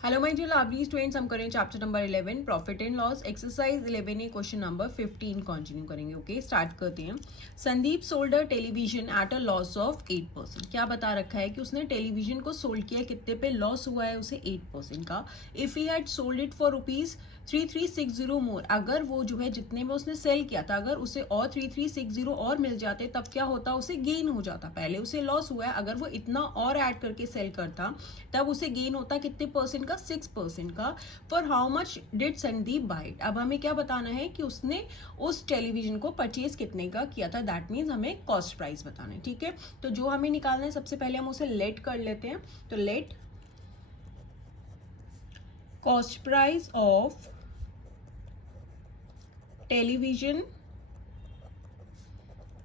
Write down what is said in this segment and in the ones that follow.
Hello my dear lovely students, हम करें chapter number 11 profit and loss. Exercise 11 question number 15 continue करेंगे। Okay, start करते हैं। Sandeep sold a television at a loss of 8%। क्या बता रखा है कि उसने टेलीविजन को सोल्ड किया, कितने पे लॉस हुआ है उसे 8% का। If he had sold it for ₹3360 मोर, अगर वो जो है जितने में उसने सेल किया था अगर उसे और 3360 और मिल जाते तब क्या होता, उसे गेन हो जाता। पहले उसे लॉस हुआ है, अगर वो इतना और ऐड करके सेल करता तब उसे गेन होता कितने परसेंट का, 6% का। For how much did Sandeep buy it. अब हमें क्या बताना है कि उसने उस टेलीविजन को परचेज कितने का किया था, दैट मीन्स हमें कॉस्ट प्राइस बताना है। ठीक है, तो जो हमें निकालना है सबसे पहले हम उसे लेट कर लेते हैं। तो let cost price of television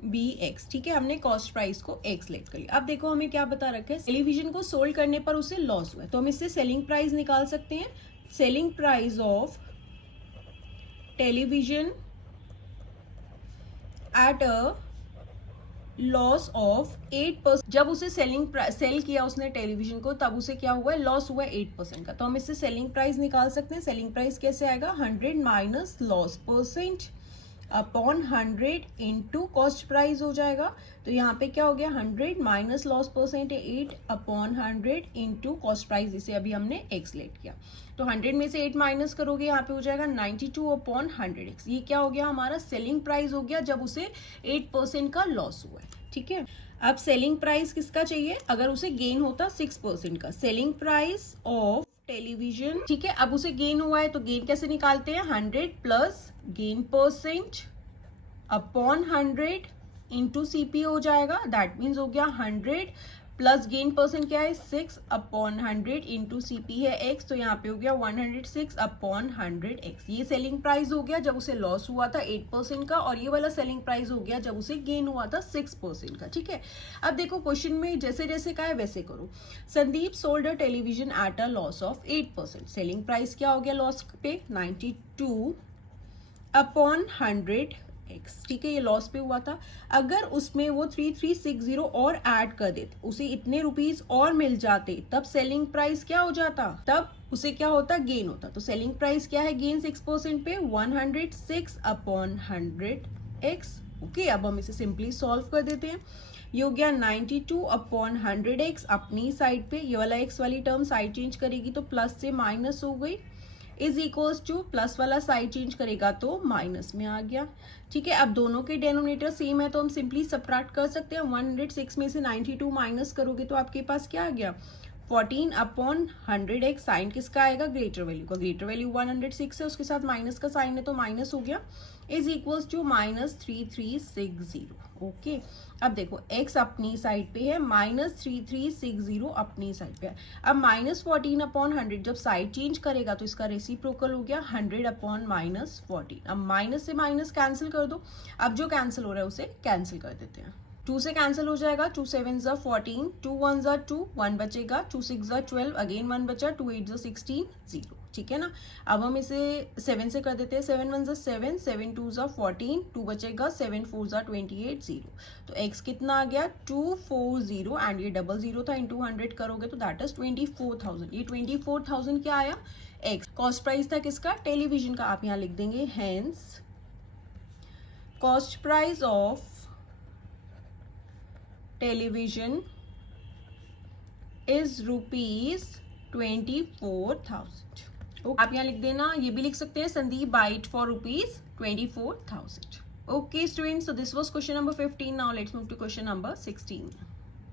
be x. ठीक है, हमने कॉस्ट प्राइस को एक्स लेट कर लिया। अब देखो हमें क्या बता रखा है, टेलीविजन को सोल्ड करने पर उसे लॉस हुआ है, तो हम इससे सेलिंग प्राइस निकाल सकते हैं। Selling price of television at a loss of 8%। जब उसे सेल किया उसने टेलीविजन को तब उसे क्या हुआ है, लॉस हुआ है 8% का। तो हम इससे सेलिंग प्राइस निकाल सकते हैं। सेलिंग प्राइस कैसे आएगा, 100 minus loss percent upon 100 into cost price हो जाएगा। तो यहाँ पे क्या हो गया, 100 minus loss percent 8 upon 100 into cost price, जिसे अभी हमने एक्स लेट किया। तो 100 में से 8 माइनस करोगे, यहाँ पे हो जाएगा 92 अपॉन 100x। ये क्या हो गया, हमारा सेलिंग प्राइस हो गया जब उसे 8% का लॉस हुआ है। ठीक है, अब सेलिंग प्राइस किसका चाहिए, अगर उसे गेन होता 6% का। सेलिंग प्राइस ऑफ टेलीविजन, ठीक है, अब उसे गेन हुआ है तो गेन कैसे निकालते हैं, 100 plus gain percent upon 100 into CP हो जाएगा। दैट मीन्स हो गया 100 प्लस गेन परसेंट क्या है, 6 अपॉन 100 इंटू सीपी है x, तो यहाँ पे हो गया 106 अपॉन 100x। ये सेलिंग प्राइस हो गया जब उसे लॉस हुआ था 8% का, और ये वाला सेलिंग प्राइस हो गया जब उसे गेन हुआ था 6% का। ठीक है, अब देखो क्वेश्चन में जैसे जैसे कहा है वैसे करो। Sandeep sold a television at a loss of 8%। Selling price क्या हो गया लॉस पे, 92 अपॉन 100x। ठीक है, ये लॉस पे हुआ था। अगर उसमें वो 3360 और ऐड कर देते, उसे इतने रुपीस और मिल जाते, तब सेलिंग प्राइस क्या हो जाता, तब उसे क्या होता, गेन होता। तो सेलिंग प्राइस क्या है, गेन 6% पे 106 अपॉन 100x। ओके, अब हम इसे सिंपली सॉल्व कर देते हैं। ये हो गया 92 अपॉन 100x अपनी साइड पे, ये वाला x वाली टर्म साइड चेंज करेगी तो प्लस से माइनस हो गई, इज इक्वल्स टू प्लस वाला साइड चेंज करेगा तो माइनस में आ गया। ठीक है, अब दोनों के डेनोमिनेटर सेम है तो हम सिंपली सबट्रैक्ट कर सकते हैं। 106 में से 92 माइनस करोगे तो आपके पास क्या आ गया, 14 अपॉन 100x। साइन किसका आएगा, ग्रेटर वैल्यू का। ग्रेटर वैल्यू 106 है, उसके साथ माइनस का साइन है तो माइनस हो गया, is equals to minus 3360। Okay, अब देखो x अपनी साइड पे है, माइनस 3360 अपनी साइड पे है। अब माइनस 14 अपॉन 100 जब साइड चेंज करेगा तो इसका रेसिप्रोकल हो गया 100 अपॉन माइनस 14। अब माइनस से माइनस कैंसिल कर दो, अब जो कैंसिल हो रहा है उसे कैंसिल कर देते हैं। 2 से कैंसिल हो जाएगा, 2 7 ज़ा 14, 2 1 ज़ा 2, 1 बचेगा, 2 6 ज़ा 12, अगेन 1 बचा, 2 8 ज़ा 16, 0। ठीक है ना, अब हम इसे 7 से कर देते हैं। 7 1 ज़ा 7, 7 2 ज़ा 14, 2 बचेगा, 7 4 ज़ा 28, 0। तो x कितना आ गया, 240, एंड ये डबल 0 था, इंटू 100 करोगे तो दैट इज 24,000। ये 24,000 क्या आया, x। कॉस्ट प्राइस था किसका, टेलीविजन का। आप यहाँ लिख देंगे hence cost price of television is ₹24,000। आप यहाँ लिख देना, ये भी लिख सकते हैं Sandeep buy it for ₹24,000। Okay students, so this was question number 15. Now let's move to question number 16.